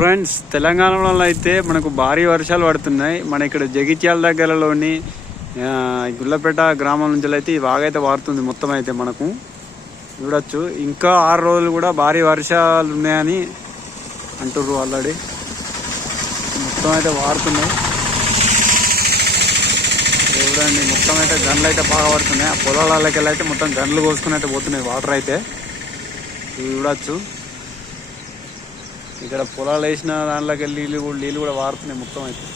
Friends తెలంగాణలో అయితే మనకు భారీ వర్షాలు పడుతున్నాయి. మన ఇక్కడ జగిత్యాల దగ్గరలోని గుల్లపేట గ్రామం నుంచి అయితే ఈ బాగైతే వారుతుంది మొత్తం అయితే మనకు. చూడొచ్చు. ఇంకా ఆరు రోజులు కూడా భారీ వర్షాలు ఉన్నాయని అంటుర్రు ఆల్రెడీ. మొత్తం అయితే వారుతున్నాయి. చూడండి మొత్తం అయితే గన్లు అయితే బాగా పడుతున్నాయి. ఆ పొలాలకి అయితే మొత్తం గన్లు కోసుకుని అయితే పోతున్నాయి వాటర్ అయితే. చూడొచ్చు. ఇక్కడ పొలాలు వేసిన దాంట్లోకి వెళ్ళి నీళ్ళు కూడా నీళ్ళు కూడా వారుతున్నాయి మొత్తం అయితే.